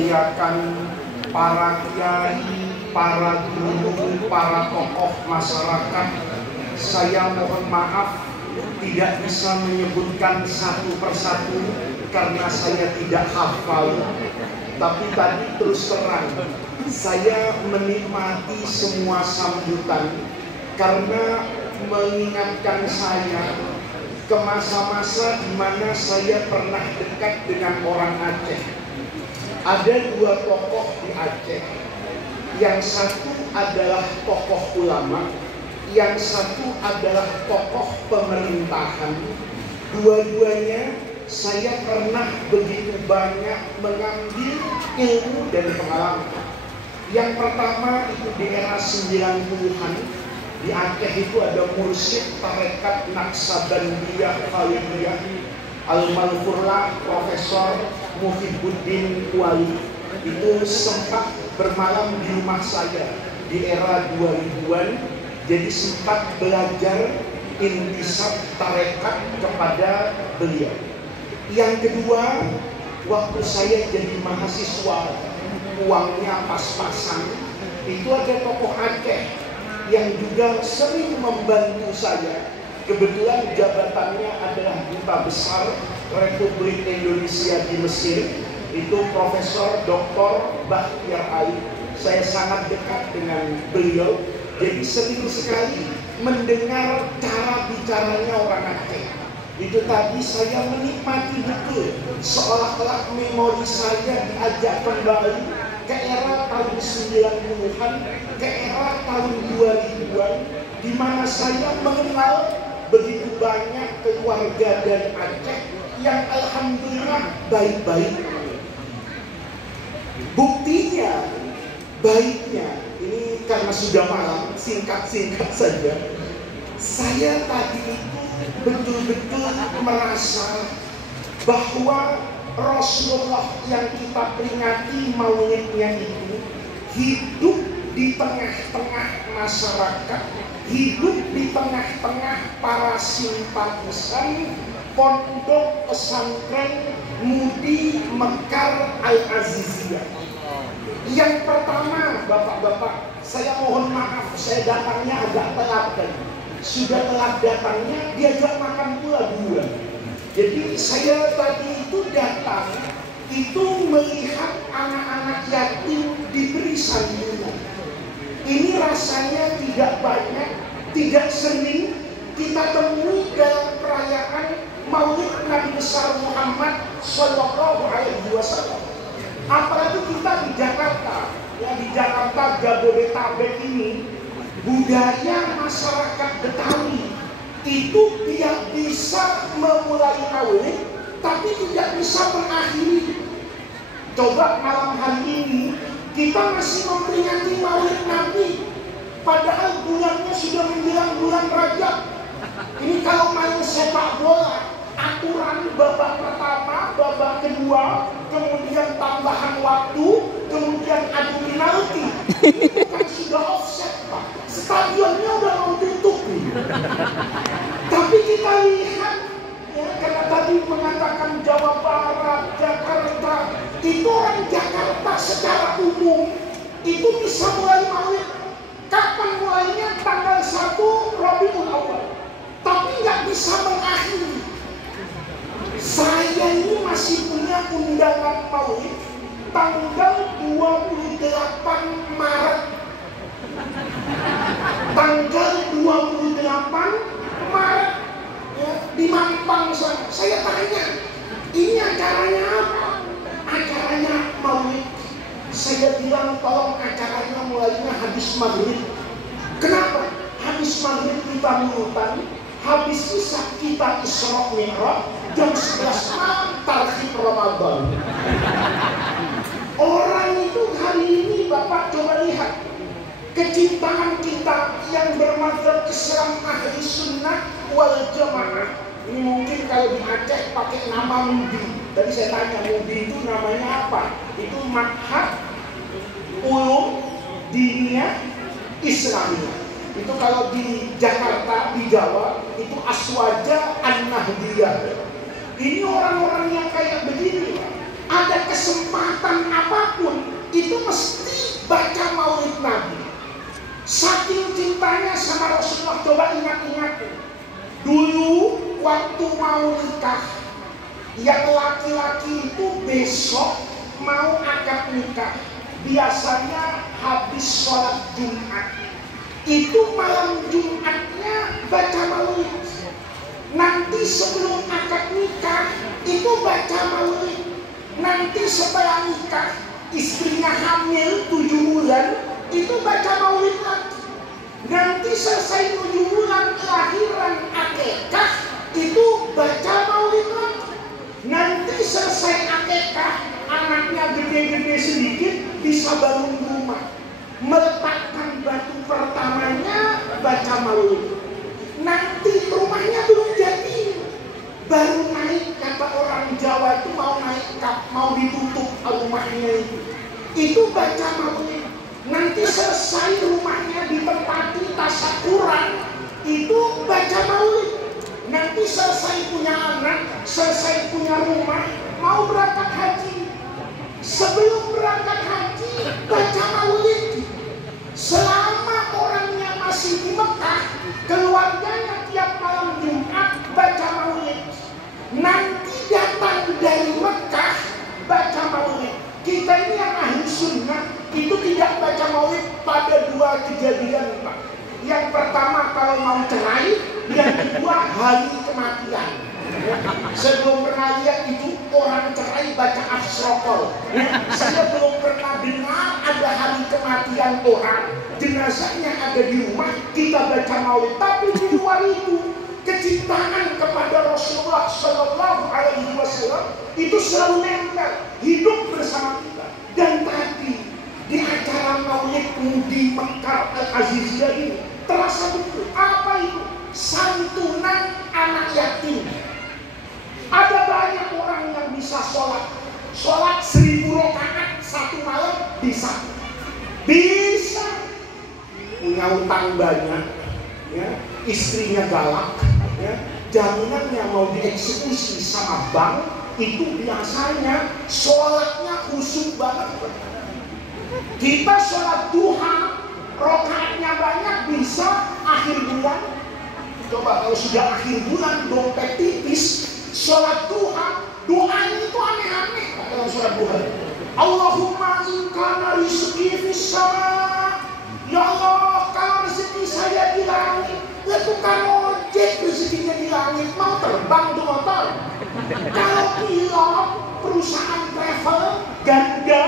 Muliakan para kiai, para guru, para tokoh masyarakat. Saya mohon maaf tidak bisa menyebutkan satu persatu karena saya tidak hafal. Tapi tadi terus terang, saya menikmati semua sambutan karena mengingatkan saya ke masa-masa di mana saya pernah dekat dengan orang Aceh. Ada dua tokoh di Aceh. Yang satu adalah tokoh ulama, yang satu adalah tokoh pemerintahan. Dua-duanya saya pernah begitu banyak mengambil ilmu dan pengalaman. Yang pertama itu di era 90-an. Di Aceh itu ada mursyid tarekat Naqsabandiyah Khalidiyah Al-Malfurlah Profesor Muhibbuddin Wali. Itu sempat bermalam di rumah saya di era 2000-an. Jadi sempat belajar intisab tarekat kepada beliau. Yang kedua, waktu saya jadi mahasiswa, uangnya pas-pasan, itu ada tokoh Aceh yang juga sering membantu saya. Kebetulan jabatannya adalah Duta Besar Republik Indonesia di Mesir. Itu Profesor Dr. Bakhtiar Ali. Saya sangat dekat dengan beliau. Jadi sering sekali mendengar cara bicaranya orang Aceh. Itu tadi saya menikmati betul, seolah-olah memori saya diajak kembali ke era tahun 90-an, ke era tahun 2000-an, di mana saya mengenal begitu banyak keluarga dari Aceh yang alhamdulillah baik-baik. Buktinya baiknya, ini karena sudah malam, singkat-singkat saja. Saya tadi itu betul-betul merasa bahwa Rasulullah yang kita peringati maulidnya itu hidup di tengah-tengah masyarakat, hidup di tengah-tengah para simpatisan Pondok Pesantren Mudi Mekar Al-Aziziyah. Yang pertama, bapak-bapak, saya mohon maaf, saya datangnya agak telat kan. Sudah telat datangnya, diajak makan pula dua. Jadi saya tadi itu datang, itu melihat anak-anak yatim diberi santunan. Ini rasanya tidak banyak, tidak sering kita temui dalam perayaan Maulid Nabi besar Muhammad Shallallahu Alaihi Wasallam. Apalagi kita di Jakarta, ya di Jakarta Jabodetabek ini, budaya masyarakat Betawi itu dia bisa memulai maulid, tapi tidak bisa mengakhiri. Coba malam hari ini kita masih memperingati maulid Nabi, padahal bulannya sudah menjelang bulan Rajab. Ini kalau main sepak bola, aturan babak pertama, babak kedua, kemudian tambahan waktu, kemudian adu penalti. Itu kan sudah offset, Pak. Stadionnya udah mau tutup. Tapi kita lihat, ya, karena tadi mengatakan Jawa Barat, Jakarta, itu orang Jakarta secara umum itu bisa mulai maulid. Kapan mulainya? Tanggal 1 Rabiul Awal. Tapi nggak bisa mengakhiri. Saya ini masih punya undangan maulid tanggal 28 Maret. Tanggal 28 Maret ya, di Mampang sana. Saya tanya, ini acaranya apa? Acaranya maulid. Saya bilang tolong acaranya mulainya habis maghrib. Kenapa? Habis maghrib kita nurutan, habis isya kita Isra Mi'raj, jam 11 malam tarhib Ramadan. Orang itu hari ini Bapak coba lihat kecintaan kita yang bermadzhab Islam ahli sunnah wal jamaah. Ini mungkin kalau di Aceh pakai nama Mudi. Tadi saya tanya Mudi itu namanya apa? Itu Ma'had Ulum Diniyah Islamiyah. Itu kalau di Jakarta, di Jawa, itu Aswaja An-Nahdiyah. Ini orang-orang yang kayak begini, Pak. Ada kesempatan apapun sama Rasulullah. Coba ingat-ingat. Dulu waktu mau nikah, yang laki-laki itu besok mau akad nikah, biasanya habis sholat Jumat. Itu malam Jumatnya baca maulid. Nanti sebelum akad nikah itu baca maulid. Nanti setelah nikah, istrinya hamil 7 bulan, itu baca maulid lagi. Nanti selesai 7 bulan kelahiran akekah, itu baca maulid lagi. Nanti selesai akekah, anaknya gede-gede sedikit, bisa bangun rumah. Meletakkan batu pertamanya, baca maulid. Nanti rumahnya belum jadi, baru naik, kata orang Jawa itu mau naik kap, mau ditutup rumahnya itu baca maulid. Nanti selesai rumahnya ditempati tasakuran, itu baca maulid. Nanti selesai punya anak, selesai punya rumah, mau berangkat haji, sebelum berangkat haji baca maulid. Selama orangnya masih di Mekah, keluarganya tiap malam Jumat baca maulid. Nanti datang dari Mekah baca maulid. Kita ini yang ahli sunnah itu tidak baca maulid pada 2 kejadian, Pak. Yang pertama kalau mau cerai, yang kedua hari kematian. Saya belum pernah lihat itu orang cerai baca asrokol. Saya belum pernah dengar ada hari kematian orang, jenazahnya ada di rumah, kita baca maulid. Tapi di luar itu, kecintaan kepada Rasulullah Shallallahu Alaihi Wasallam itu selalu nempel, hidup bersama kita. Dan tadi di acara maulid di Mekar Al-Aziziyah ini terasa betul apa itu santunan anak yatim. Ada banyak orang yang bisa sholat 1000 rakaat 1 malam bisa punya utang banyak, ya, istrinya galak, ya, jaminannya mau dieksekusi sama bank, itu biasanya sholatnya khusyuk banget. Kita sholat duha, rakaatnya banyak bisa akhir bulan. Coba kalau sudah akhir bulan dompet tipis, sholat duha, doanya itu aneh-aneh dalam sholat duha. Allahumma inkana rizki fis sama. Ya Allah, kalau rezeki saya di langit, ya tukang ojek rezekinya di langit, mau terbang tuh motor. Kalau pilot, perusahaan travel, ganda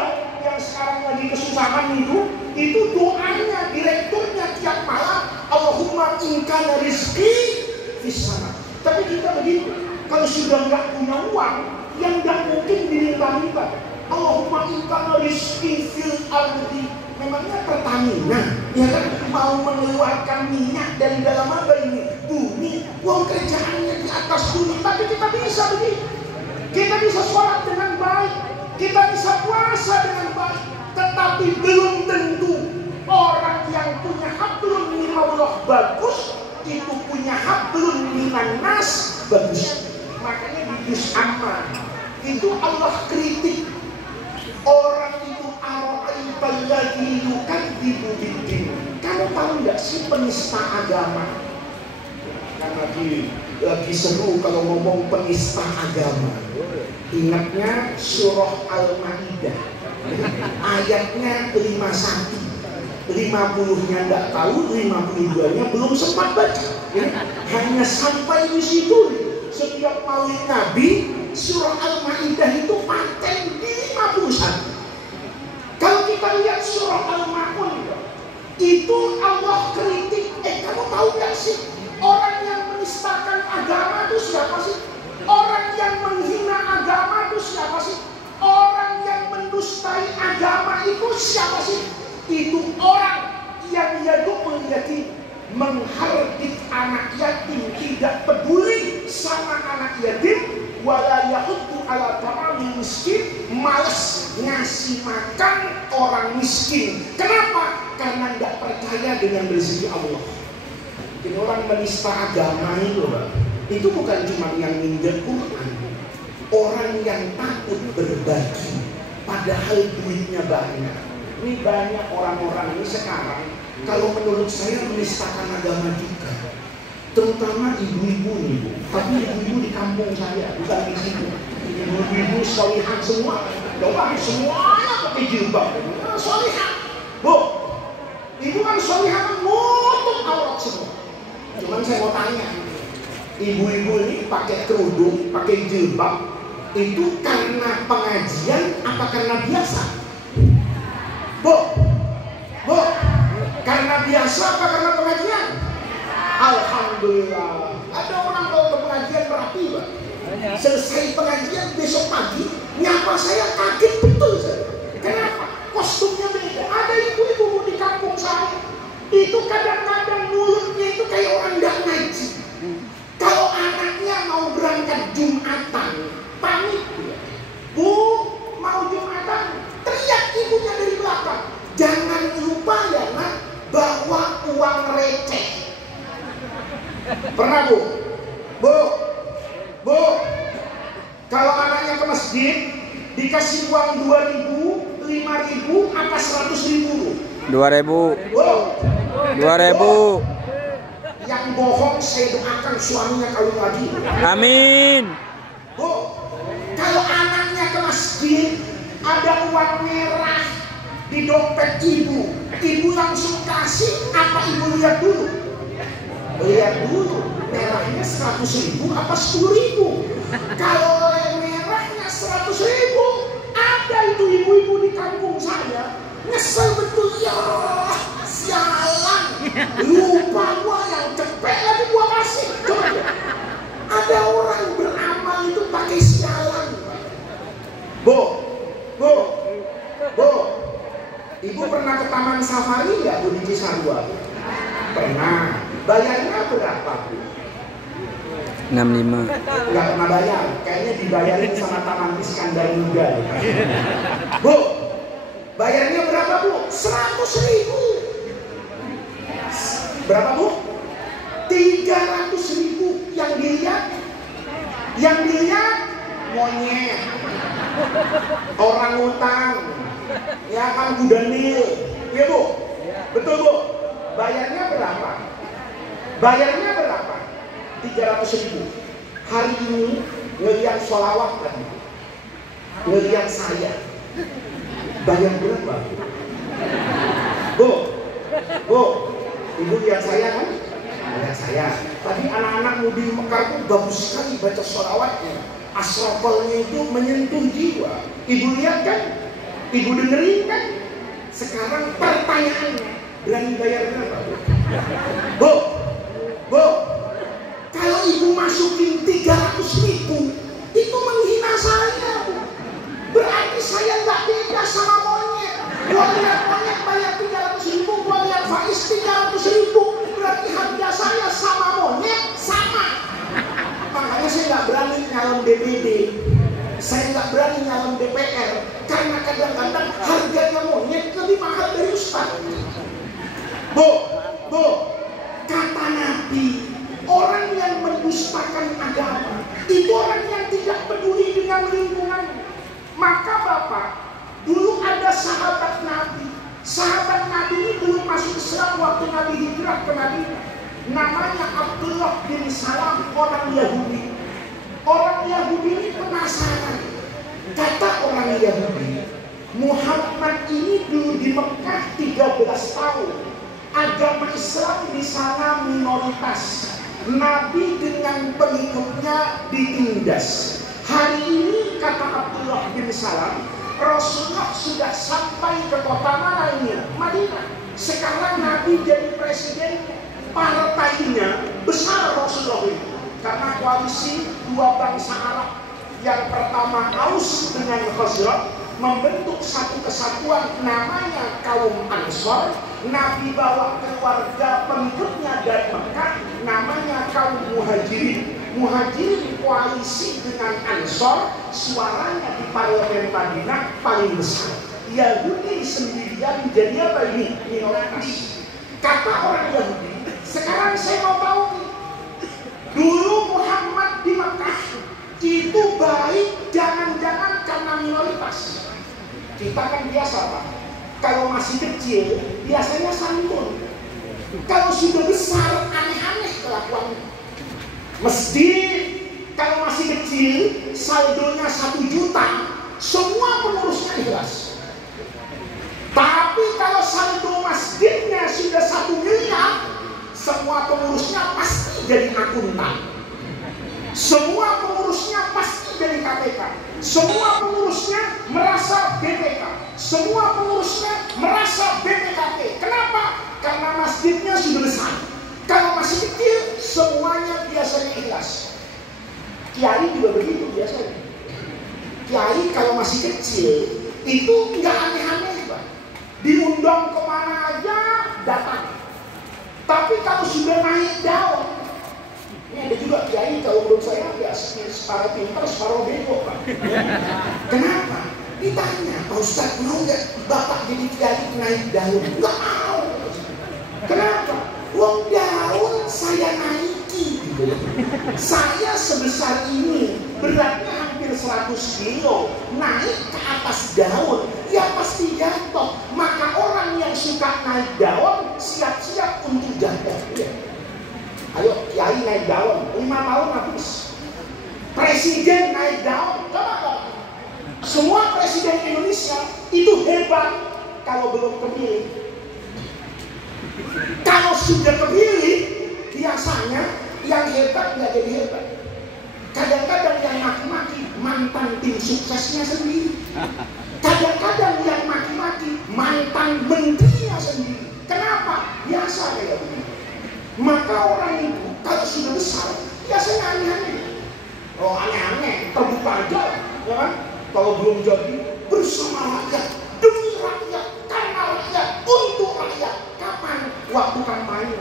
yang sekarang lagi kesusahan itu doanya direkturnya tiap malam, Allahumma inkana rizki fis sama. Tapi kita begitu, kalau sudah nggak punya uang, yang nggak mungkin diminta-minta. Allahumma inkana rizki fil ardi. Memangnya Pertamina, ya kan, mau mengeluarkan minyak dari dalam apa ini? Bumi. Uang kerjaannya di atas bumi. Tapi kita bisa begitu. Kita bisa sholat dengan baik, kita bisa puasa dengan baik. Tetapi belum tentu orang yang punya hablum minallah bagus itu punya hablum minan nas bagus. Makanya di juz Amma itu Allah kritik orang itu lagi yukadzibu biddin. Kamu tahu nggak sih penista agama? Kan lagi seru kalau ngomong penista agama. Ingatnya surah Al-Maidah ayatnya 51. 50-nya nggak tahu, 52-nya belum sempat baca. Hanya sampai di situ. Setiap maulid Nabi surah Al-Maidah itu paten di 51. Kalau kita lihat surah Al-Ma'un itu Allah kritik, kamu tahu gak sih orang yang menistakan agama itu siapa sih? Orang yang menghina agama itu siapa sih? Orang yang mendustai agama itu siapa sih? Itu orang yang yadukul yatim, menghardik anak yatim, tidak peduli sama anak yatim, wala yahuddu ala ta'amil miskin, malas ngasih makan orang miskin. Kenapa? Karena tidak percaya dengan rezeki Allah. Jadi orang menista agama itu bukan cuma yang nginjak Quran, orang yang takut berbagi padahal duitnya banyak. Ini banyak orang-orang ini sekarang Kalau menurut saya menistakan agama juga. Terutama ibu-ibu nih Bu. Tapi ibu-ibu di kampung saya, bukan di sini. Ibu-ibu solihah semua. Coba semuanya pakai jilbab. Solihah. Bu, ibu kan solihah kan nutup aurat semua. Cuman saya mau tanya, ibu-ibu ini pakai kerudung, pakai jilbab, itu karena pengajian apa karena biasa? Bu, karena biasa apa karena pengajian? Alhamdulillah. Ada orang kalau ke pengajian berapi, Pak. Selesai pengajian besok pagi, nyapa saya kaget betul saya. Kenapa? Kostumnya beda. Ada ibu-ibu di kampung saya, itu kadang-kadang mulutnya itu kayak orang nggak ngaji. Kalau anaknya mau berangkat Jumatan, pamit dia. Bu, mau Jumatan, teriak ibunya dari belakang. Jangan lupa ya nak, bawa uang receh. Pernah Bu? Bu, kalau anaknya ke masjid, dikasih uang 2.000, 5.000, apa 100.000? 2.000. Bu, 2.000. yang bohong saya doakan suaminya kawin lagi. Amin. Bu, kalau anaknya ke masjid, ada uang merah di dompet ibu langsung kasih, apa ibu lihat dulu? Lihat dulu, merahnya 100.000 apa 10.000? Kalau merahnya 100.000, ada itu ibu-ibu di kampung saya nyesel betul, ya sialan, lupa gua yang cepet lagi gua kasih. Coba ada orang beramal itu pakai sialan. Bu, ibu pernah ke Taman Safari nggak Bu di Cisarua? Pernah. Bayarnya berapa Bu? 65. Nggak pernah bayar, kayaknya dibayarin sama Taman Iskandar Muda. Bu, bayarnya berapa Bu? 100.000. Berapa Bu? 300.000. Yang dilihat monyet, orang utang, ya kan kuda Nil, ya Bu? Betul Bu? Bayarnya berapa? 300.000. Hari ini ngeliat sholawat kan, ngeliat saya, bayar berapa? Bu, ibu lihat saya kan? Lihat saya. Tadi anak-anak mudi Mekar itu bagus sekali baca sholawatnya. Asrofalnya itu menyentuh jiwa. Ibu lihat kan? Ibu dengerin kan? Sekarang pertanyaannya, berani bayar berapa? Bu, kalau ibu masukin 300.000, itu menghina saya Bu. Berarti saya nggak beda sama monyet. Gua lihat monyet bayar 300.000, gua lihat Faiz 300.000, berarti harga saya sama monyet sama. Makanya saya nggak berani nyalon DPD, saya nggak berani nyalon DPR, karena kadang-kadang harganya monyet lebih mahal dari Ustaz. Bu, kata Nabi, orang yang mendustakan agama itu orang yang tidak peduli dengan lingkungan. Maka Bapak, dulu ada sahabat Nabi. Sahabat Nabi ini belum masuk Islam waktu Nabi hijrah ke Madinah. Namanya Abdullah bin Salam, orang Yahudi. Orang Yahudi ini penasaran. Kata orang Yahudi, Muhammad ini dulu di Mekah 13 tahun. Agama Islam di sana minoritas. Nabi dengan pengikutnya ditindas. Hari ini kata Abdullah bin Salam, Rasulullah sudah sampai ke kota mana ini? Madinah. Sekarang Nabi jadi presidennya. Partainya besar Rasulullah itu. Karena koalisi dua bangsa Arab. Yang pertama Aus dengan Khazraj membentuk satu kesatuan namanya kaum Ansor. Nabi bawa keluarga pengikutnya dari Mekah namanya kaum Muhajirin. Muhajirin koalisi dengan Ansor, suaranya di parlemen Madinah paling besar. Yahudi sendirian jadi apa ini? Minoritas. Kata orang Yahudi, sekarang saya mau tahu nih, dulu Muhammad di Mekah itu baik, jangan-jangan karena minoritas. Kita kan biasa Pak, Kalau masih kecil, biasanya santun. Kalau sudah besar, aneh-aneh kelakuannya. Mesti kalau masih kecil, saldonya 1 juta, semua pengurusnya ikhlas. Tapi kalau saldo masjidnya sudah 1 miliar, semua pengurusnya pasti jadi akuntan. Semua pengurusnya pasti jadi KPK. Semua pengurusnya merasa BPK. Semua pengurusnya merasa BPKT. Kenapa? Karena masjidnya sudah besar. Kalau masih kecil, semuanya biasanya ikhlas. Kiai juga begitu biasanya. Kiai kalau masih kecil, itu nggak aneh-aneh, Pak. Diundang kemana aja, datang. Tapi kalau sudah naik daun, ini ada juga kiai kalau menurut saya ya separuh pintar, separuh bego, Pak. Kenapa? Ditanya, Pak Ustadz mau nggak Bapak jadi kiai naik daun? Nggak mau. Kenapa? Wong daun saya naiki. Saya sebesar ini, beratnya hampir 100 kilo, naik ke atas daun, ya pasti jatuh. Maka orang yang suka naik daun, siap-siap untuk jatuh. Ya. Ayo, kiai naik daun, 5 tahun habis. Presiden naik daun, coba. Semua presiden Indonesia itu hebat kalau belum kepilih. Kalau sudah kepilih, biasanya yang hebat nggak jadi hebat. Kadang-kadang yang maki-maki mantan tim suksesnya sendiri. Kadang-kadang yang maki-maki mantan menterinya sendiri. Kenapa? Biasa kayak begini. Maka orang itu kalau sudah besar, biasanya aneh-aneh. Oh aneh-aneh, terbuka aja, ya kan? Kalau belum jadi, bersama rakyat, demi rakyat, karena rakyat, untuk rakyat. Kapan? Waktu kampanye.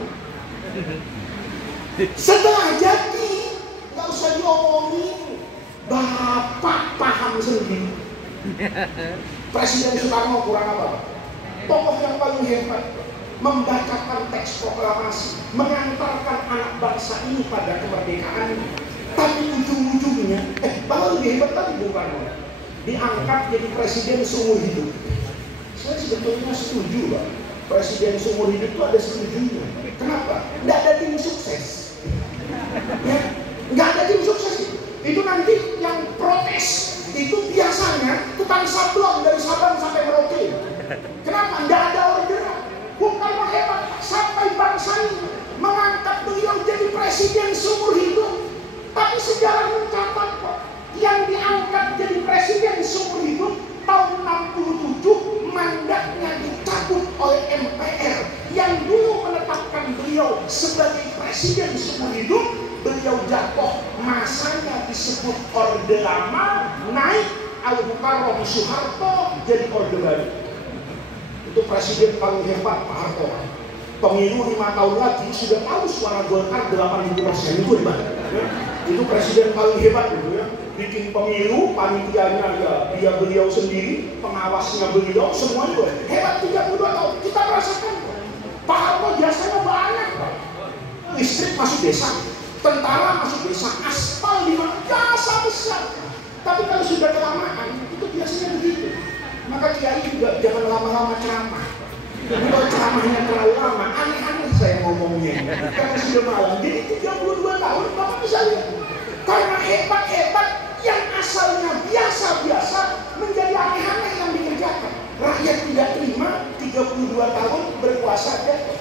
Setelah jadi, nggak usah diomongin. Bapak paham sendiri. Presiden Soekarno kurang apa? Tokoh yang paling hebat, membacakan teks proklamasi, mengantarkan anak bangsa ini pada kemerdekaan. Tapi ujung-ujungnya, bahkan lebih hebat tadi bukan, diangkat jadi presiden seumur hidup. Saya sebetulnya setuju, Pak. Presiden seumur hidup itu ada setujunya. Kenapa? Nggak ada tim sukses. Ya, nggak ada tim sukses. Itu nanti yang protes itu biasanya tukang sablon dari Sabang sampai Merauke. Kenapa? Nggak ada orderan. Bukan hebat sampai bangsa ini mengangkat beliau jadi presiden seumur hidup. Tapi sejarah mencatat kok yang diangkat jadi presiden seumur hidup tahun 67 mandatnya dicabut oleh MPR yang dulu menetapkan beliau sebagai presiden seumur hidup. Beliau jatuh, masanya disebut Orde Lama, naik Al-Mukarram Soeharto jadi Orde Baru. Itu presiden paling hebat Pak Harto. Pemilu 5 tahun lagi sudah tahu suara Golkar 80% itu hebat. Ya. Itu presiden paling hebat gitu ya. Bikin pemilu, panitianya ya beliau sendiri, pengawasnya beliau, semuanya boleh. Hebat 32 tahun. Kita merasakan Pak Harto jasanya banyak, Pak. Listrik masuk desa, tentara masuk desa, aspal di mana, jasa besar. Tapi kalau sudah kelamaan, itu biasanya begitu. Maka kiai juga jangan lama-lama ceramah. Kalau ceramahnya terlalu lama, aneh-aneh saya ngomongnya. Karena sudah malam, jadi 32 tahun Bapak bisa lihat. Karena hebat-hebat yang asalnya biasa-biasa menjadi aneh-aneh yang dikerjakan. Rakyat tidak terima, 32 tahun berkuasa jatuh.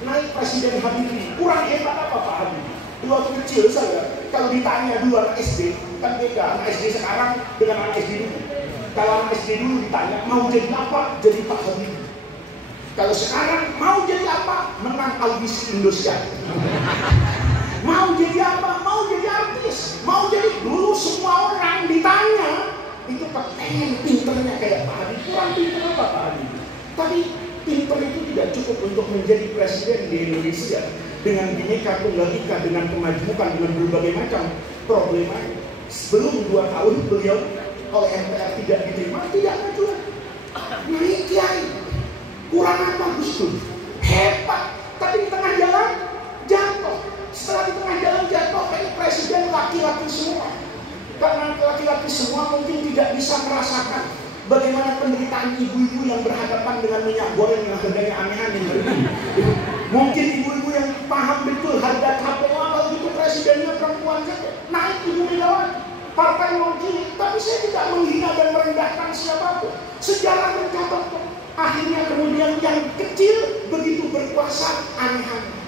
Naik Presiden Habibie, kurang hebat apa Pak Habibie? Waktu kecil saya, kalau ditanya dulu anak SD, kan beda anak SD sekarang dengan anak SD dulu. Kalau anak SD dulu ditanya, mau jadi apa? Jadi Pak Habibie. Kalau sekarang, mau jadi apa? Menang audisi Indonesia. Mau jadi apa? Mau jadi artis. Mau jadi, dulu semua orang ditanya, itu pengen pinternya kayak Pak Habibie. Kurang pinter apa Pak Habibie? Tapi pinter itu tidak cukup untuk menjadi presiden di Indonesia. Dengan Bhinneka Tunggal Ika, dengan kemajukan, dengan berbagai macam problema. Sebelum 2 tahun beliau oleh MPR tidak diterima, tidak maju. Naik kiai, kurang apa Gus Dur? Hebat, tapi di tengah jalan jatuh. Setelah di tengah jalan jatuh, ini presiden laki-laki semua. Karena laki-laki semua mungkin tidak bisa merasakan bagaimana penderitaan ibu-ibu yang berhadapan datang dengan minyak goreng yang harganya aneh-aneh. Mungkin ibu-ibu yang paham betul harga cabai kalau gitu presidennya perempuan saja. Naik Ibu Megawati, partai non kiri. Tapi saya tidak menghina dan merendahkan siapapun. Sejarah mencatat akhirnya kemudian yang kecil begitu berkuasa aneh-aneh.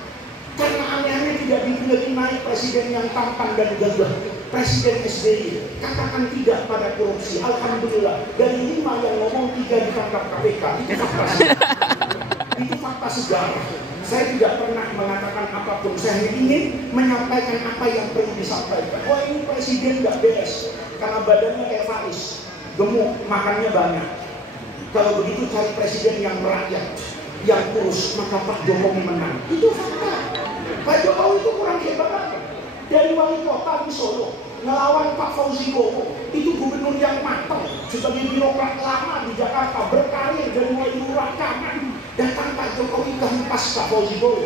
Karena aneh-aneh tidak dipilih naik presiden yang tampan dan gagah. Presiden SBY katakan tidak pada korupsi. Alhamdulillah dari 5 yang ngomong 3 ditangkap KPK. Itu fakta sejarah. Itu fakta sejarah. Saya tidak pernah mengatakan apapun. Saya hanya ingin menyampaikan apa yang perlu disampaikan. Oh ini presiden nggak beres karena badannya kayak Faiz, gemuk, makannya banyak. Kalau begitu cari presiden yang merakyat, yang kurus, maka Pak Jokowi menang. Itu fakta. Pak Jokowi itu kurang hebat apa? Dari wali kota di Solo ngelawan Pak Fauzi Bowo, itu gubernur yang matang sebagai birokrat lama di Jakarta, berkarir dari mulai lurah camat. Datang Pak Jokowi kehempas Pak Fauzi Bowo,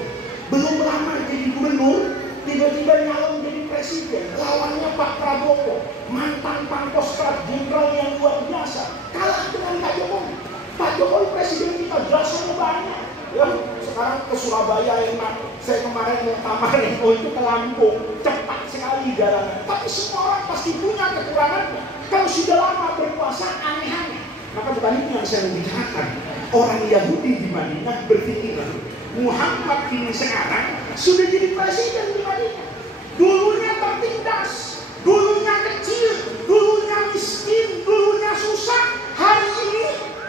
belum lama jadi gubernur, tiba-tiba nyalon jadi presiden. Lawannya Pak Prabowo, mantan Pangkostrat Jenderal yang luar biasa, kalah dengan Pak Jokowi. Pak Jokowi presiden kita jasanya banyak. Ya, sekarang ke Surabaya enak. Saya kemarin mau kemarin itu ke Lampung, cepat sekali jalannya. Tapi semua orang pasti punya kekurangannya. Kalau sudah lama berkuasa aneh-aneh. Maka bukan itu yang saya membicarakan. Orang Yahudi di Madinah berpikir Muhammad ini sekarang sudah jadi presiden di Madinah. Dulunya tertindas, dulunya kecil, dulunya miskin, dulunya susah. Hari ini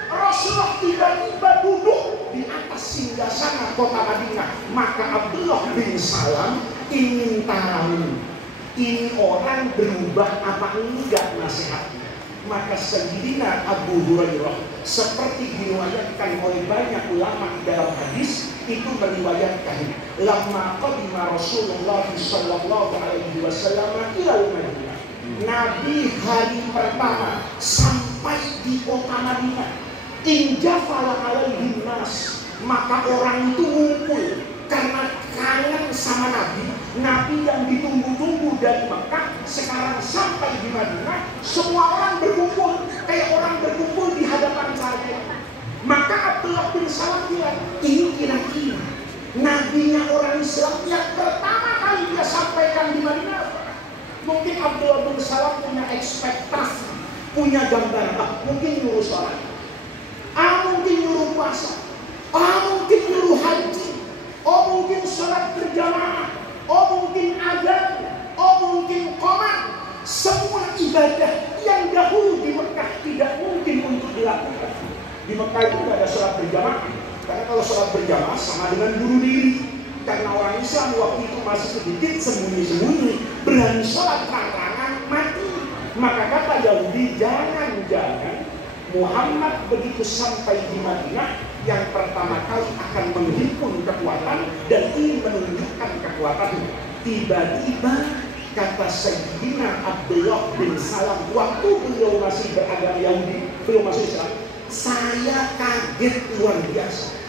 Rasulullah tiba-tiba duduk di atas singgasana kota Madinah. Maka Abdullah bin Salam ingin tahu ini orang berubah apa enggak nasihatnya. Maka Sayyidina Abu Hurairah seperti diriwayatkan oleh banyak ulama dalam hadis itu meriwayatkan lamma qadima Rasulullah sallallahu alaihi wasallam ila Madinah. Nabi hari pertama sampai di kota Madinah, injafala alaihi nas, maka orang itu ngumpul karena kangen sama Nabi. Nabi yang ditunggu-tunggu dari Mekah sekarang sampai di Madinah, semua orang berkumpul kayak orang berkumpul di hadapan saya. Maka Abdullah bin Salam bilang, ini kira-kira nabinya orang Islam yang pertama kali dia sampaikan di Madinah. Mungkin Abdullah bin Salam punya ekspektasi, punya gambaran, mungkin nyuruh sholat, mungkin nyuruh puasa, mungkin nyuruh haji, mungkin sholat berjamaah, mungkin azan, mungkin qomat. Semua ibadah yang dahulu di Mekah tidak mungkin untuk dilakukan. Di Mekah itu tidak ada sholat berjamaah, karena kalau sholat berjamaah sama dengan bunuh diri. Karena orang Islam waktu itu masih sedikit sembunyi-sembunyi, berani sholat terang-terangan mati. Maka kata Yahudi, jangan-jangan Muhammad begitu sampai di Madinah yang pertama kali akan menghimpun kekuatan dan ingin menunjukkan kekuatannya. Tiba-tiba kata Sayyidina Abdullah bin Salam waktu beliau masih beragama Yahudi, beliau masih Islam, saya kaget luar biasa.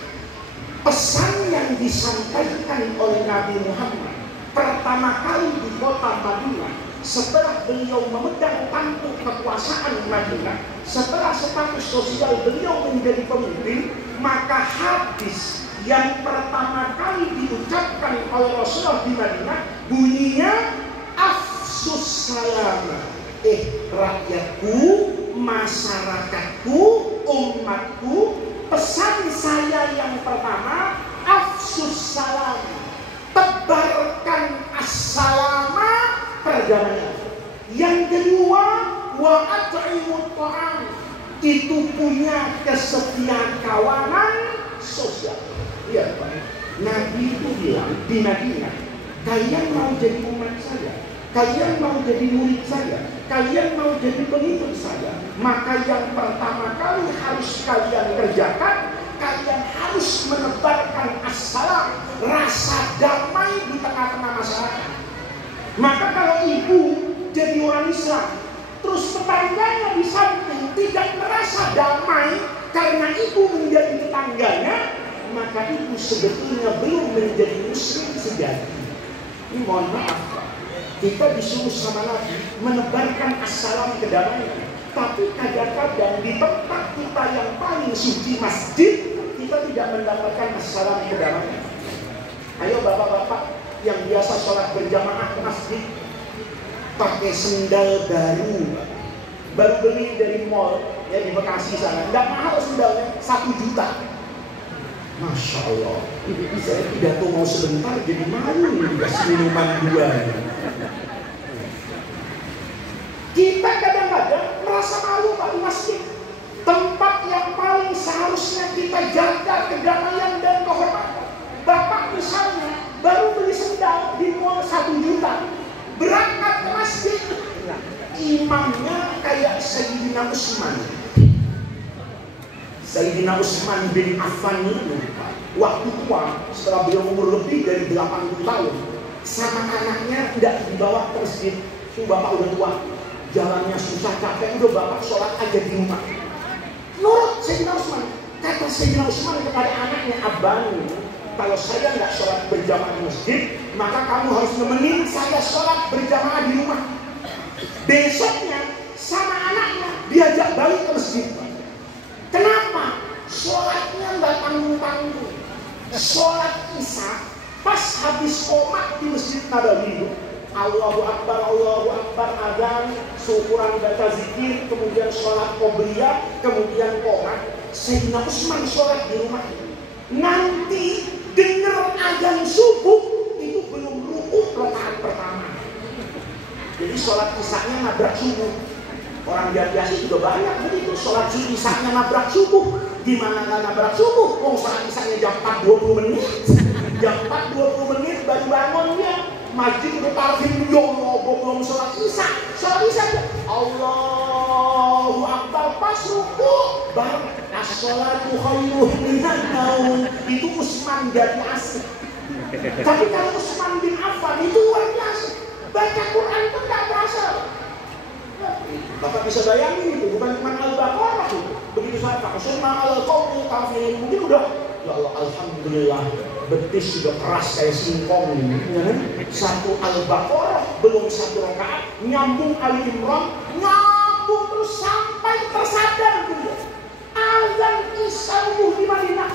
Pesan yang disampaikan oleh Nabi Muhammad pertama kali di kota Madinah setelah beliau memegang tampuk kekuasaan Madinah, setelah status sosial beliau menjadi pemimpin, maka hadis yang pertama kali diucapkan oleh Rasulullah di Madinah bunyinya afsus salam. Rakyatku, masyarakatku, umatku, pesan saya yang pertama afsus salam, tebarkan as-salama, perdamaian. Yang kedua wa at'imut ta'am, itu punya kesetiaan kawanan sosial. Lihat Pak, Nabi itu bilang di Madinah, kalian mau jadi umat saya, kalian mau jadi murid saya, kalian mau jadi pengikut saya, maka yang pertama kali harus kalian kerjakan, kalian harus menebarkan as-salam, rasa damai di tengah-tengah masyarakat. Maka kalau ibu jadi orang Islam, terus tetangganya di samping tidak merasa damai karena ibu menjadi tetangganya, maka ibu sebetulnya belum menjadi muslim sejati. Ini mohon maaf Pak, kita disuruh sama Nabi menebarkan as-salam kedamaian. Tapi kadang-kadang di tempat kita yang paling suci, masjid, kita tidak mendapatkan masalah kedamaian. Ayo bapak-bapak yang biasa sholat berjamaah ke masjid, pakai sendal baru beli dari mall ya di Bekasi sana, nggak mahal sendalnya, 1 juta. Masya Allah, saya pidato mau sebentar jadi malu dikasih minuman 2. Kita kadang-kadang merasa malu Pak di masjid, tempat yang paling seharusnya kita jaga kedamaian dan kehormatan. Bapak misalnya baru beli sendal di mall 1 juta, berangkat ke masjid, imamnya kayak Sayyidina Utsman. Sayyidina Utsman bin Affan itu waktu tua, setelah beliau umur lebih dari 80 tahun, sama anaknya tidak dibawa ke masjid. Itu bapak udah tua, jalannya susah, capek, udah bapak sholat aja di rumah. Nurut Sayyidina Utsman. Kata Sayyidina Utsman kepada anaknya, abang, kalau saya nggak sholat berjamaah di masjid, maka kamu harus nemenin saya sholat berjamaah di rumah. Besoknya sama anaknya diajak balik ke masjid. Kenapa? Sholatnya nggak tanggung-tanggung. Sholat isya pas habis qomat di Masjid Nabawi, Allahu Akbar, adzan, syukuran, baca zikir, kemudian sholat qobliyah, kemudian qomat. Sayyidina Utsman sholat di rumah. Nanti dengar adzan subuh itu belum rukuk rakaat pertama. Jadi sholat isya-nya nabrak subuh. Orang biasa juga banyak begitu, sholat isya-nya nabrak subuh. Gimana nggak nabrak subuh? Sholat isya-nya jam 4:20 menit. Jam 4:20 menit baru bangun dia. Masjid udah tarhim, ya Allah, belum sholat isya. Sholat isya aja, Allahu Akbar, pas rukuk baru as-sholatu khairun minan naum. Itu Utsman jadi asik. Tapi kalau Utsman bin Affan itu luar biasa, baca Quran itu nggak berasa. Bapak bisa bayangin itu, bukan cuma Al-Baqarah itu. Begitu saya pakai sunnah al-qawmi kafirin, mungkin udah, ya Allah, alhamdulillah, betis sudah keras kayak singkong ini, ya kan? 1 Al-Baqarah, belum 1 rakaat, nyambung Ali Imran, nyambung terus sampai tersadar gitu. Azan isya di Madinah,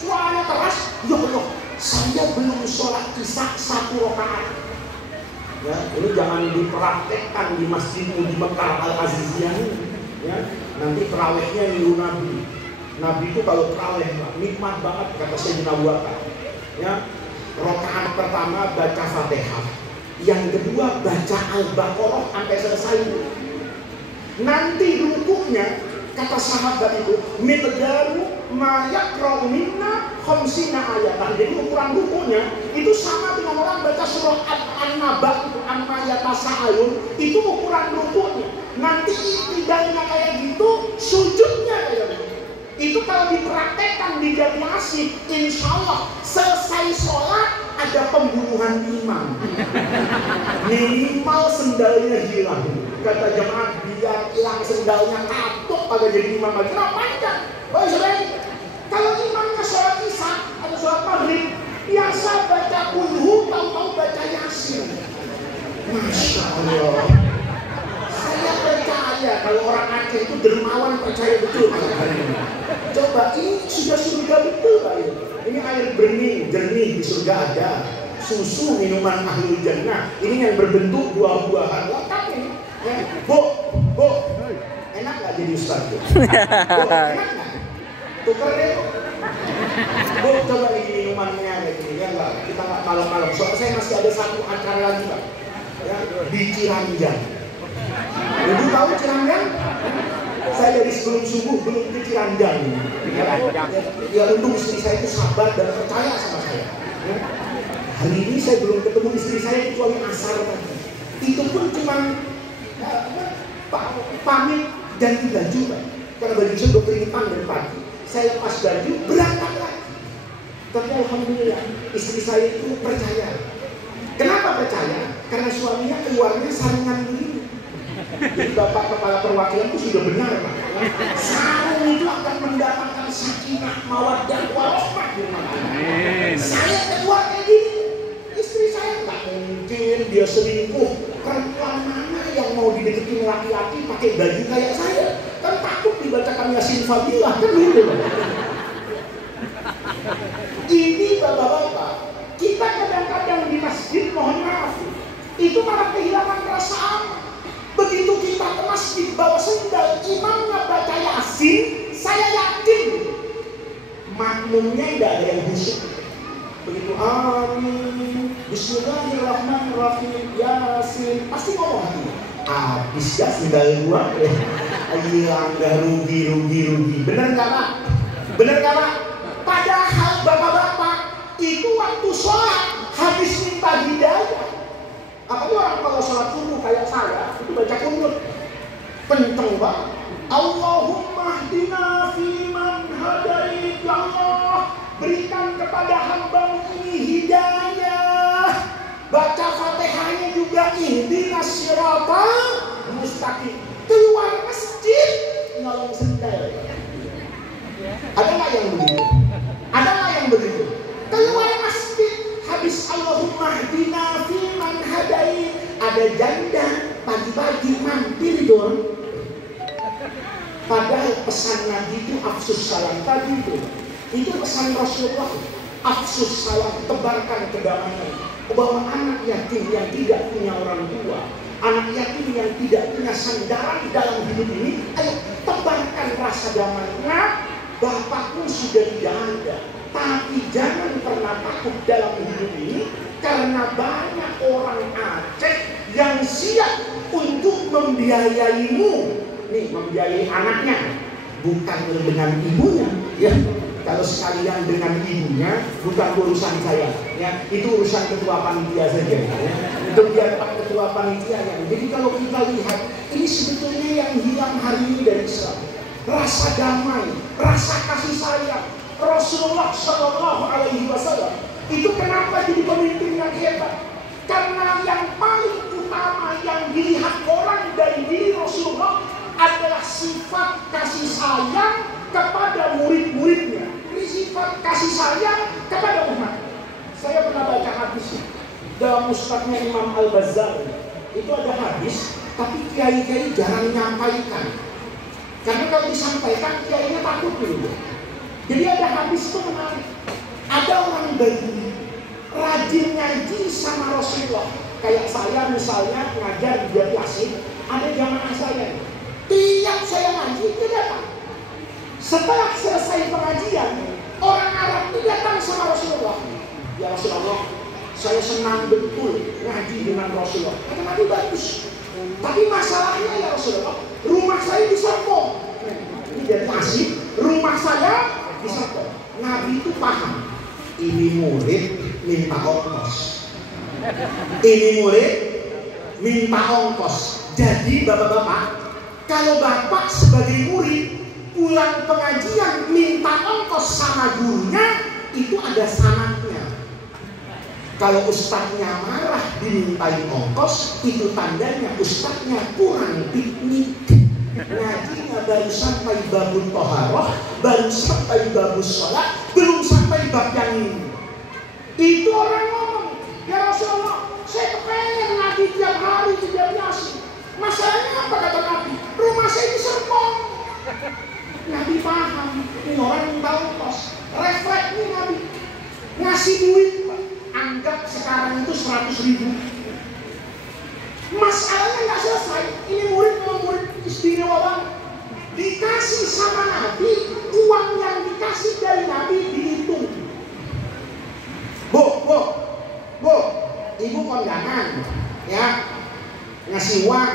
suaranya keras, ya Allah, saya belum sholat isya 1 rakaat. Ya, ini jangan dipraktekkan di masjidmu di Mekah Al-Aziziyah ini. Ya, nanti terawihnya niru Nabi. Nabi itu kalau terawih nikmat banget, kata Sayyidina Abu Bakar. Ya, rakaat pertama baca Fatihah, yang kedua baca Al-Baqarah sampai selesai. Nanti rukuknya kata sahabat itu miqdaru ma yaqra'u minna khamsina ayatan. Jadi ukuran rukuknya itu sama dengan orang baca surah An-Naba itu amma yatasa'alun, itu ukuran rukuknya. Nanti tidaknya kayak gitu, sujudnya kayak gitu. Itu kalau dipraktekkan di Jami Asih, insya Allah selesai sholat ada pembunuhan imam. Minimal sendalnya hilang. Kata jemaah, biar hilang sendalnya kapok pada jadi imam lagi. Kenapa panjang? Kalau imamnya sholat isya atau sholat maghrib, biasa baca kulhu, tahu-tahu baca yasin. Masya Allah. Saya percaya kalau orang Aceh itu dermawan, percaya betul. Coba, ini sudah surga betul Pak. Ini air bening, jernih di surga ada. Susu minuman ahlul jannah. Ini yang berbentuk buah-buahan. Lengkap ini. Ya. Bu, enak nggak jadi ustaz? Bu, enak nggak? Tuker deh. Bu, coba ini minumannya kayak gini. Ya enggak, kita nggak malam-malam. Soalnya saya masih ada 1 acara lagi Pak. Ya, di Ciranjang. Ibu tahu Ciranjang? Saya dari sebelum subuh belum ke Ciranjang. Ya untung istri saya itu sabar dan percaya sama saya. Ya. Hari ini saya belum ketemu istri saya kecuali asar tadi. Itu pun cuma pamit ganti baju Pak. Karena baju saya udah keringetan dari pagi. Saya lepas baju berangkat lagi. Tapi alhamdulillah istri saya itu percaya. Kenapa percaya? Karena suaminya keluarnya saringan begini. Jadi Bapak Kepala Perwakilan itu sudah benar Pak. Sarung itu akan mendatangkan sakinah, mawaddah, warahmah di rumah. Saya keluar kayak gini, istri saya nggak mungkin dia selingkuh. Perempuan mana yang mau mau dideketin laki-laki pakai baju kayak saya, kan takut dibacakan Yasin Fadilah kan gitu. Ini bapak-bapak, kita kadang-kadang di masjid, mohon maaf, itu malah kehilangan rasa aman. Begitu kita ke masjid bawa sendal, imamnya baca Yasin, saya yakin makmumnya tidak ada yang khusyuk. Begitu amin, bismillahirrahmanirrahim, Yasin, pasti ngomong hatinya, habis ya sendal gua, hilang, dah rugi. Bener nggak Pak? Bener nggak Pak? Padahal bapak-bapak itu waktu sholat habis minta hidayah. Apalagi orang kalau sholat subuh kayak saya itu baca kunut kenceng banget. Allahumma hdina fiman hadait, ya Allah berikan kepada hamba ini hidayah. Baca Fatihahnya juga ihdinas siratal mustaqim. Keluar masjid nolong sendal. Ada nggak yang begitu? Ada nggak yang begitu? Keluar masjid habis Allahumma hdina fiman hadait, ada janda pagi-pagi mampir dong. Padahal pesan Nabi itu afsus salam tadi itu pesan Rasulullah. Afsus salam, tebarkan kedamaian. Bahwa anak yatim yang tidak punya orang tua, anak yatim yang tidak punya sandaran dalam hidup ini, ayo tebarkan rasa damai. Nah, Bapak pun sudah tidak ada, tapi jangan pernah takut dalam hidup ini, karena banyak orang Aceh yang siap untuk membiayaimu. Nih, membiayai anaknya, bukan dengan ibunya, ya. Kalau sekalian dengan ibunya, bukan urusan saya, ya. Itu urusan ketua panitia saja, ya. Itu biar Pak ketua panitia yang. Jadi kalau kita lihat, ini sebetulnya yang hilang hari ini dari Islam. Rasa damai, rasa kasih sayang. Rasulullah Shallallahu Alaihi Wasallam itu kenapa jadi pemimpin yang hebat? Karena yang paling utama yang dilihat orang dari diri Rasulullah adalah sifat kasih sayang kepada murid-muridnya. Ini sifat kasih sayang kepada umat. Saya pernah baca hadis dalam Mustadnya Imam Al-Bazzar. Itu ada hadis, tapi kiai-kiai jarang menyampaikan. Karena kalau disampaikan, kiainya takut dulu. Jadi ada hadis itu menarik. Ada orang Badui rajin ngaji sama Rasulullah. Kayak saya misalnya ngajar di Yasin, ada jamaah saya. Tiap saya ngaji, dia datang. Setelah selesai pengajian, orang Arab itu datang sama Rasulullah. Ya Rasulullah, saya senang betul ngaji dengan Rasulullah. Kata Nabi bagus. Tapi masalahnya ya Rasulullah, rumah saya diserpong. Ini jadi asik, rumah saya diserpong. Nabi itu paham. Ini murid minta ongkos. Ini murid minta ongkos. Jadi bapak-bapak, kalau bapak sebagai murid pulang pengajian minta ongkos sama gurunya, itu ada sanatnya. Kalau ustadznya marah dimintai ongkos, itu tandanya ustadznya kurang piknik. Ngajinya baru sampai babun toharoh, baru sampai babus sholat, belum sampai bab yang ini. Itu orang ngomong, ya Rasulullah, saya pengen ngaji tiap hari tiap Yasin. Masalahnya apa kata Nabi? Rumah saya diserpong. Nabi paham, ini orang minta ongkos. Refleks nih Nabi, ngasih duit, anggap sekarang itu 100.000. Masalahnya nggak selesai. Ini murid memang murid istimewa banget. Dikasih sama Nabi, uang yang dikasih dari Nabi dihitung. Bu, ibu kondangan, ya, ngasih uang.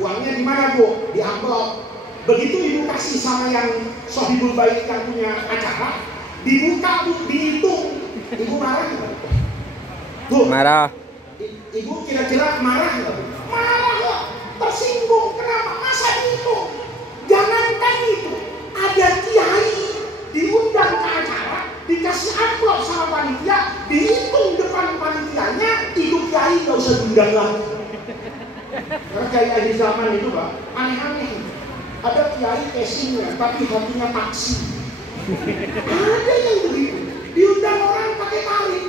Uangnya di mana Bu? Di amplop. Begitu ibu kasih sama yang sohibul bait yang punya acara, dibuka Bu, dihitung. Ibu marah nggak? Bu, marah. Ibu kira-kira marah nggak? Marah lah, tersinggung. Kenapa? Masa dihitung? Jangankan itu, ada kiai diundang ke acara, dikasih amplop sama panitia, dihitung depan panitianya, itu kiai nggak usah diundang lagi. Karena kiai akhir zaman itu Pak, aneh-aneh. Ada kiai casingnya, tapi hatinya taksi. Ada yang begitu, diundang orang pakai tarik.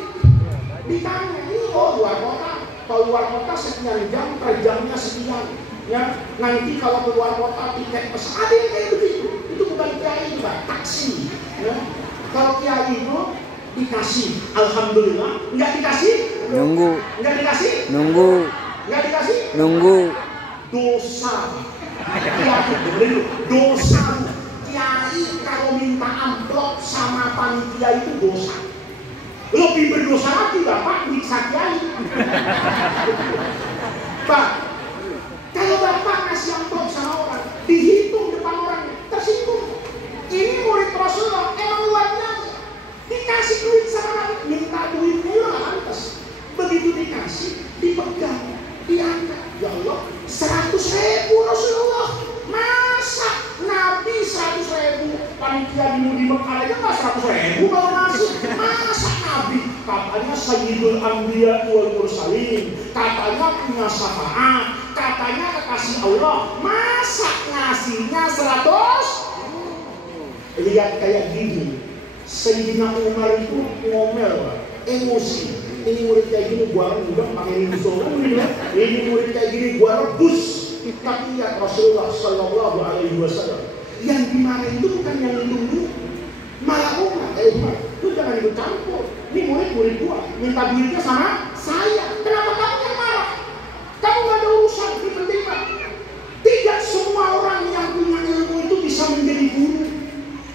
Ditanya, ini luar kota. Kalau luar kota sekian jam, per jamnya sekian. Ya, nanti kalau keluar kota tiket pesawat ada yang kayak begitu. Itu bukan kiai, itu Pak, taksi. Ya. Kalau kiai itu dikasih, alhamdulillah. Nggak dikasih? Nunggu. Nggak dikasih? Nunggu. Nggak dikasih? Nunggu. Dosa. Kiai, dosa. Kiai kalau minta amplop sama panitia itu dosa. Lebih berdosa lagi Bapak nyiksa kiai. Pak, kalau Bapak ngasih amplop sama orang, dihitung depan orangnya, tersinggung. Ini murid Rasulullah, emang luar biasa. Dikasih duit sama Nabi, minta duitnya juga pantas. Begitu dikasih, dipegang, diangkat. Ya Allah, 100.000 Rasulullah. Masa Nabi 100.000? Panitia di Mekah aja nggak 100.000 kalau ngasih. Masa Nabi? Katanya Sayyidul Anbiya wal Mursalin, katanya punya syafaat, katanya kekasih Allah. Masa ngasihnya 100? Lihat kayak gini, Sayyidina Umar itu ngomel, emosi. Ini murid kayak gini gua udah pakai ini murid kayak gini gua rebus. Tapi ya Rasulullah Shallallahu Alaihi Wasallam yang dimarahin itu bukan yang lindungi, malah Umar, Umar, lu jangan ikut campur. Ini murid gua minta duitnya sama saya. Kenapa kamu yang marah? Kamu gak ada urusan diterima. Tidak semua orang yang punya ilmu itu bisa menjadi guru.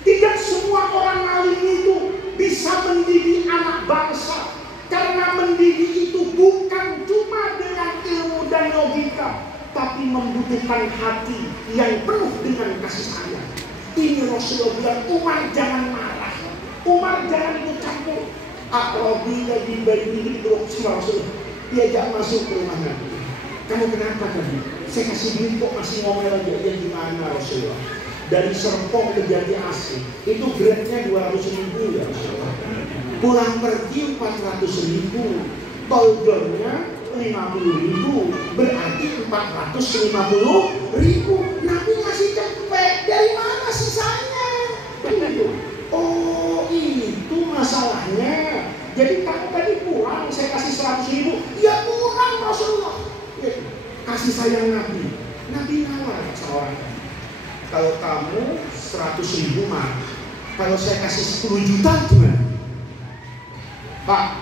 Tidak semua orang alim itu bisa mendidik anak bangsa. Karena mendidik itu bukan cuma dengan ilmu dan logika, tapi membutuhkan hati yang penuh dengan kasih sayang. Ini Rasulullah bilang, Umar jangan marah, Umar jangan ikut campur. Apabila di bayi ini sama Rasulullah, diajak masuk ke rumah Nabi. Kamu kenapa tadi? Saya kasih duit kok masih ngomel aja. Ya gimana Rasulullah? Dari Serpong ke Jati Asih itu grade-nya 200.000 ya Rasulullah. Pulang pergi 400.000, tol dornya 50.000, berarti 450.000. Nabi ngasih cepet, dari mana sisanya? Begitu. Oh itu masalahnya. Jadi kamu tadi kurang, saya kasih 100.000, ya kurang Rasulullah. Ya, kasih sayang Nabi. Nabi nawar seorang. Kalau kamu 100.000 mah, kalau saya kasih 10 juta gimana? Pak,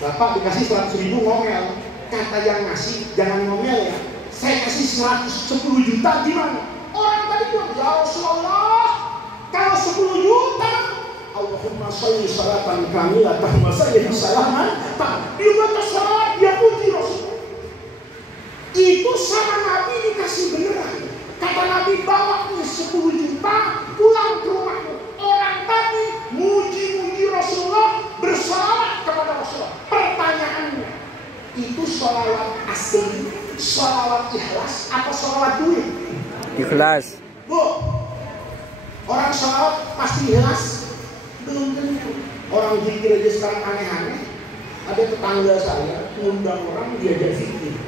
Bapak dikasih 100.000 ngomel. Kata yang ngasih jangan ngomel ya. Saya kasih 10 juta gimana? Orang tadi bilang, ya Rasulullah, kalau 10 juta, Allahumma sholli sholatan kamilatan wa sallim salaman. Dia baca salat, dia puji Rasulullah. Itu sama Nabi dikasih beneran. Kata Nabi, bawa nih 10 juta pulang ke rumahmu. Orang tadi muji-muji Rasulullah, bersalawat kepada Rasulullah. Pertanyaannya, itu sholawat asli, sholawat ikhlas, apa sholawat duit? Ikhlas. Bu, orang sholawat pasti ikhlas? Belum tentu. Orang zikir aja sekarang aneh-aneh. Ada tetangga saya ngundang orang diajak zikir.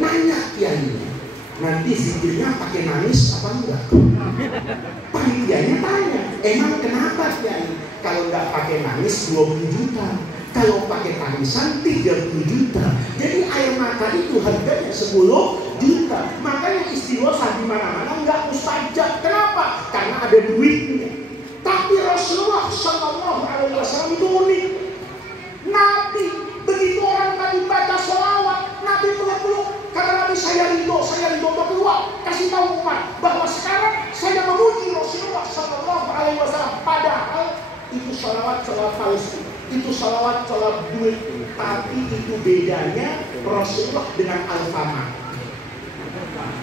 Nanya kiainya, nanti zikirnya pakai nangis apa enggak? Panitianya tanya, emang kenapa kiai? Kalau nggak pakai nangis 20 juta, kalau pakai tangisan 30 juta. Jadi air mata itu harganya 10 juta. Makanya istighosah di mana-mana nggak mustajab. Kenapa? Karena ada duitnya. Tapi Rasulullah Shallallahu Alaihi Wasallam itu unik. Nabi begitu orang tadi baca sholawat, Nabi peluk-peluk. Kata Nabi, saya ridho keluar. Kasih tahu umat bahwa sekarang saya memuji Rasulullah Shallallahu Alaihi Wasallam. Padahal itu sholawat palsu, itu sholawat duit. Tapi itu bedanya Rasulullah dengan Alfamart.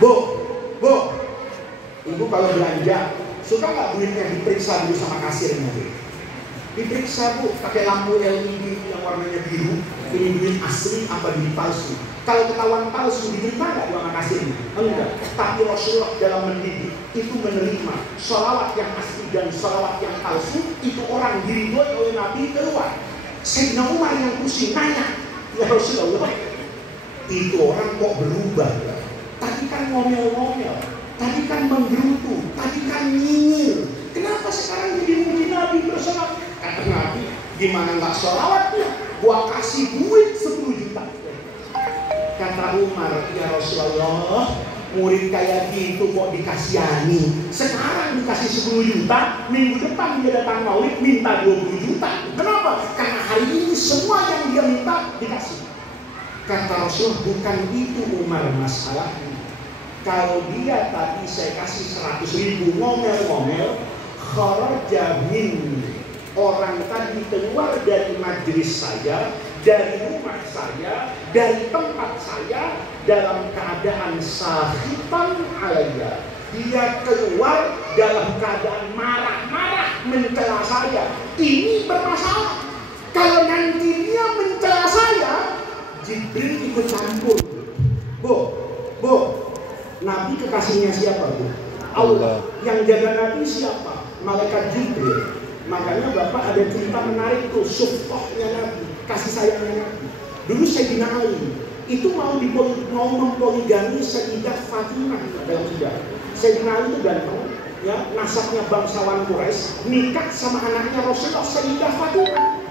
Bu, ibu kalau belanja suka nggak duitnya diperiksa dulu sama kasirnya? Diperiksa bu, pakai lampu LED yang warnanya biru. Ini duit asli apa duit palsu? Kalau ketahuan palsu, diterima nggak uang kasirnya? Enggak. Tapi Rasulullah dalam mendidik itu menerima sholawat yang asli dan sholawat yang palsu. Itu orang diridhoi oleh Nabi keluar. Sayyidina Umar yang pusing nanya, ya Rasulullah, itu orang kok berubah? Tadi kan ngomel-ngomel, tadi kan menggerutu, tadi kan nyinyir. Kenapa sekarang jadi muji Nabi bersolawat? Kata Nabi, gimana nggak sholawatnya? Gua kasih duit 10 juta. Kata Kata Umar, ya Rasulullah, murid kayak gitu kok dikasihani. Sekarang dikasih 10 juta, minggu depan dia datang maulid minta 20 juta. Kenapa? Karena hari ini semua yang dia minta dikasih. Kata Rasul, bukan itu Umar masalahnya. Kalau dia tadi saya kasih 100.000 ngomel-ngomel, kharaja min, orang tadi keluar dari majelis saya, dari rumah saya, dari tempat saya dalam keadaan sahitan alayya. Dia keluar dalam keadaan marah-marah mencela saya. Ini bermasalah. Kalau nanti dia mencela saya, Jibril ikut campur. Bu, Nabi kekasihnya siapa, Bu? Allah. Yang jaga Nabi siapa? Malaikat Jibril. Makanya Bapak ada cerita menarik tuh, sufqahnya Nabi, kasih sayangnya Nabi. Dulu Sayyidina Ali itu mau mempoligami Sayyidah Fatimah dalam sejarah. Sayyidina Ali itu ganteng, ya, nasabnya bangsawan Quraisy, nikah sama anaknya Rasulullah Sayyidah Fatimah.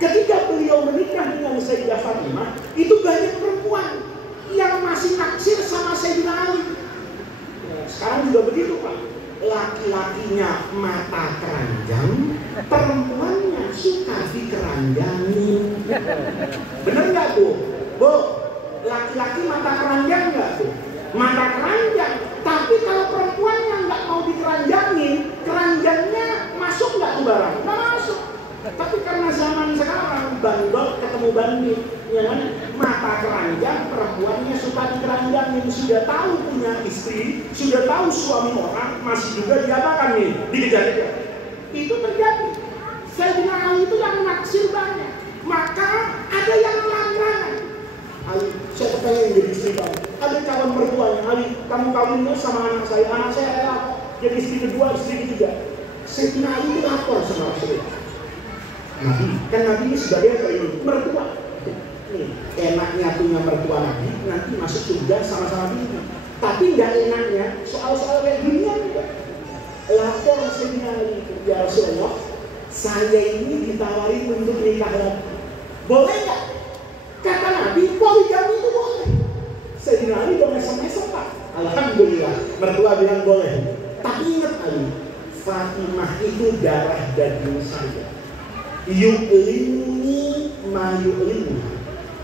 Ketika beliau menikah dengan Sayyidah Fatimah, itu banyak perempuan yang masih naksir sama Sayyidina Ali. Ya, sekarang juga begitu, Pak. Laki-lakinya mata keranjang, perempuannya suka dikeranjangin. Bener nggak, Bu? Bu, laki-laki mata keranjang nggak, Bu? Mata keranjang. Tapi kalau perempuannya nggak mau dikeranjangin, keranjangnya masuk nggak tuh barang? Nggak masuk. Tapi karena zaman sekarang bandot ketemu bandit, ya kan? Mata keranjang, perempuannya suka dikeranjangin. Sudah tahu punya istri, sudah tahu suami orang, masih juga diapakan nih? Dikejar-kejar. Itu terjadi. Sayyidina Ali itu yang naksir banyak. Maka ada yang langganan. Ali, saya pengen jadi istri kamu. Ada calon mertuanya, Ali, kamu kawinnya sama anak saya rela jadi istri kedua, istri ketiga. Sayyidina Ali itu lapor sama Rasulullah. Nabi, kan Nabi ini sebagai apa ini? Mertua. Nih, enaknya punya mertua Nabi, nanti masuk surga sama-sama bini. Tapi nggak enaknya soal-soal kayak dunia juga. Lapor Sayyidina Ali, ya Rasulullah, saya ini ditawarin untuk nikah lagi. Boleh nggak? Kata Nabi, poligami itu boleh. Sayyidina Ali udah mesem-mesem, Pak. Alhamdulillah, mertua bilang boleh. Tapi ingat Ali, Fatimah itu darah daging saya. Yu'limuni ma yu'limuni.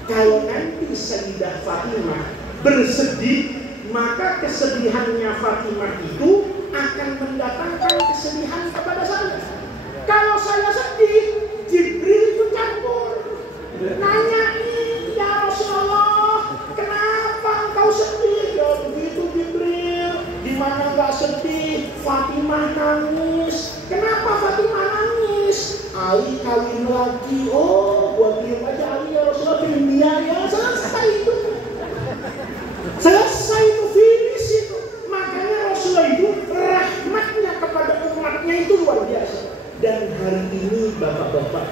Kalau nanti Sayyidah Fatimah bersedih, maka kesedihannya Fatimah itu akan mendatangkan kesedihan kepada saya. Kalau saya sedih, Jibril itu campur. Nanyain, ya Rasulullah, kenapa engkau sedih? Ya begitu Jibril. Di mana enggak sedih? Fatimah nangis. Kenapa Fatimah nangis? Ali kawin lagi. Oh, buat diem aja Ali, ya Rasulullah, pilih dia ya. Selesai itu. Selesai itu, finish itu. Makanya Rasulullah itu rahmatnya kepada umatnya itu luar biasa. Dan hari ini bapak-bapak,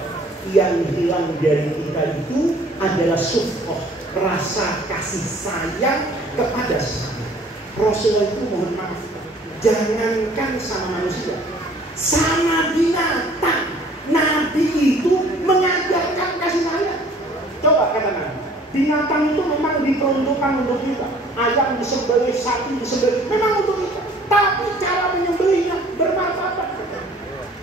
yang hilang dari kita itu adalah sufqah, rasa kasih sayang kepada sesama. Rasulullah itu mohon maaf, jangankan sama manusia, sama binatang. Nabi itu mengajarkan kasih sayang. Coba kata Nabi, binatang itu memang diperuntukkan untuk kita. Ayam disembelih, sapi disembelih, memang untuk kita. Tapi cara menyembelihnya bermartabat.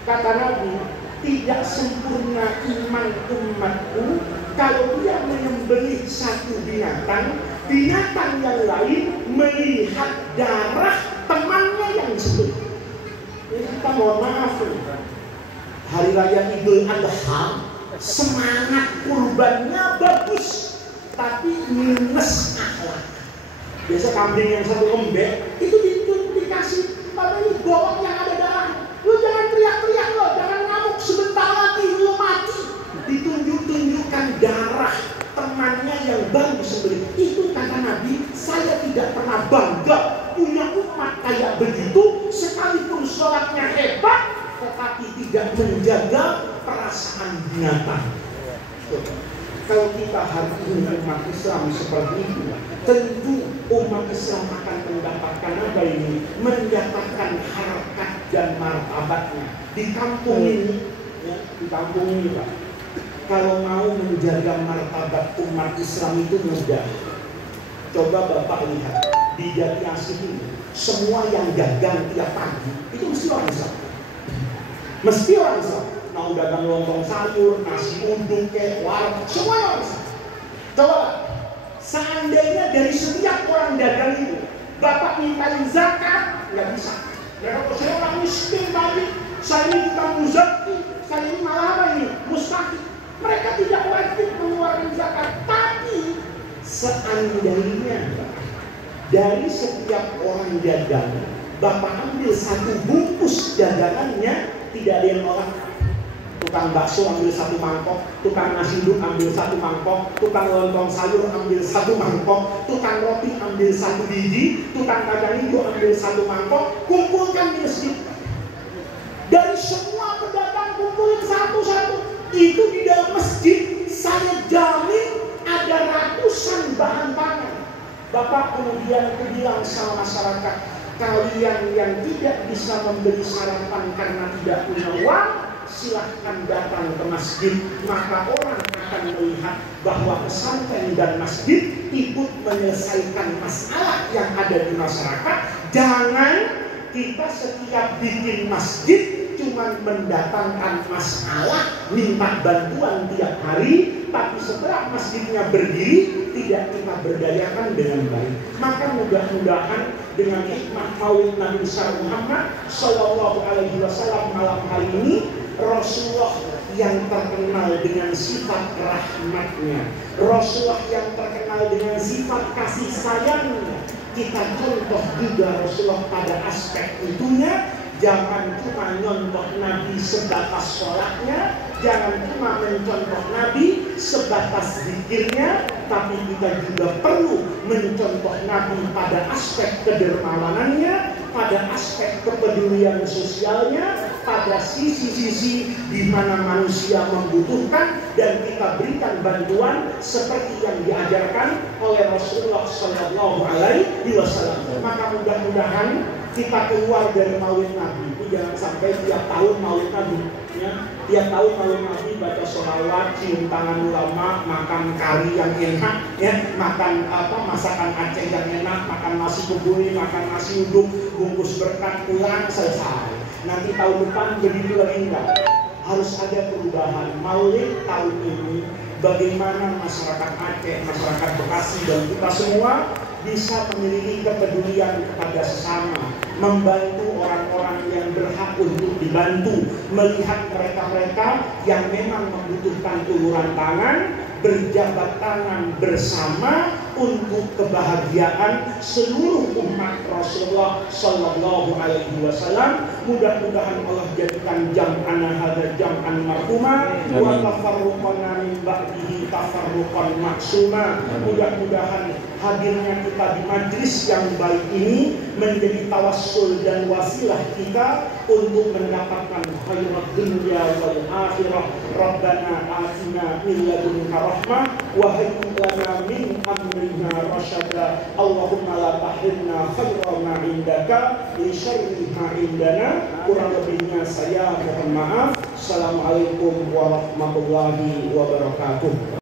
Kata Nabi, tidak sempurna iman umatku kalau dia menyembelih satu binatang, binatang yang lain melihat darah temannya yang disembelih. Jadi kita mohon maaf, hari raya Idul Adha semangat kurbannya bagus, tapi minus akhlak. Biasa kambing yang satu lembek itu dikasih apa ini bawang yang ada darah. Lu jangan teriak-teriak lo, jangan ngamuk, sebentar lagi lu mati. Ditunjuk-tunjukkan darah temannya yang baru disembelih. Itu kata Nabi, saya tidak pernah bangga punya umat kayak begitu, sekalipun sholatnya hebat, tetapi tidak menjaga perasaan binatang. Kalau kita hari ini umat Islam seperti itu, tentu umat Islam akan mendapatkan apa ini? Mendapatkan harkat dan martabatnya. Di kampung ini, ya, di kampung ini Pak, kalau mau menjaga martabat umat Islam itu mudah. Coba Bapak lihat di Jati Asih ini, semua yang dagang tiap pagi itu mesti orang Islam. Mesti orang Islam. Mau dagang lontong sayur, nasi uduk, warung, semua orang Islam. Coba, seandainya dari setiap orang dagang itu Bapak mintain zakat, nggak bisa. Mereka saya orang miskin tadi, saya ini bukan muzaki, saya ini malah apa ini? Mustahil. Mereka tidak wajib mengeluarkan zakat. Tapi seandainya dari setiap orang dagang Bapak ambil satu bungkus dagangannya, tidak ada yang nolak. Tukang bakso ambil satu mangkok, tukang nasi uduk ambil satu mangkok, tukang lontong sayur ambil satu mangkok, tukang roti ambil satu biji, tukang kacang hijau ambil satu mangkok, kumpulkan di masjid. Dari semua pedagang kumpulin satu-satu. Itu di dalam masjid, saya jamin ada ratusan bahan pangan. Bapak kemudian bilang sama masyarakat, kalian yang tidak bisa membeli sarapan karena tidak punya uang, silahkan datang ke masjid, maka orang akan melihat bahwa pesantren dan masjid ikut menyelesaikan masalah yang ada di masyarakat. Jangan kita setiap bikin masjid cuma mendatangkan masalah, minta bantuan tiap hari, tapi setelah masjidnya berdiri tidak kita berdayakan dengan baik. Maka mudah-mudahan dengan hikmah maulid Nabi besar Muhammad Sallallahu Alaihi Wasallam malam hari ini, Rasulullah yang terkenal dengan sifat rahmatnya, Rasulullah yang terkenal dengan sifat kasih sayangnya, kita contoh juga Rasulullah pada aspek itunya. Jangan cuma nyontoh Nabi sebatas sholatnya, jangan cuma mencontoh Nabi sebatas zikirnya, tapi kita juga perlu mencontoh Nabi pada aspek kedermawanannya, pada aspek kepedulian sosialnya, pada sisi-sisi di mana manusia membutuhkan dan kita berikan bantuan seperti yang diajarkan oleh Rasulullah Sallallahu Alaihi Wasallam. Maka mudah-mudahan kita keluar dari maulid Nabi itu jangan sampai tiap tahun maulid Nabi, ya. Tiap tahun maulid Nabi baca sholawat, cium tangan ulama, makan kari yang enak, ya, makan masakan Aceh yang enak, makan nasi kebuli, makan nasi uduk, bungkus berkat, pulang, selesai. Nanti tahun depan begitu lagi enggak. Harus ada perubahan. Maulid tahun ini bagaimana masyarakat Aceh, masyarakat Bekasi dan kita semua bisa memiliki kepedulian kepada sesama, membantu orang-orang yang berhak untuk dibantu, melihat mereka-mereka yang memang membutuhkan uluran tangan, berjabat tangan bersama untuk kebahagiaan seluruh umat Rasulullah Sallallahu Alaihi Wasallam. Mudah-mudahan Allah jadikan jam'ana hadza jam'an marhuma wa tafarruqana min ba'dihi tafarruqan maksuma. Mudah-mudahan hadirnya kita di majlis yang baik ini menjadi tawassul dan wasilah kita untuk mendapatkan khairat dunya wal akhirah. Rabbana atina min ladunka rahmah wa hayyi lana min amrina rasyada. Allahumma la tahrimna khairan ma indaka li syarri ma indana. Kurang lebihnya saya mohon maaf. Assalamualaikum warahmatullahi wabarakatuh.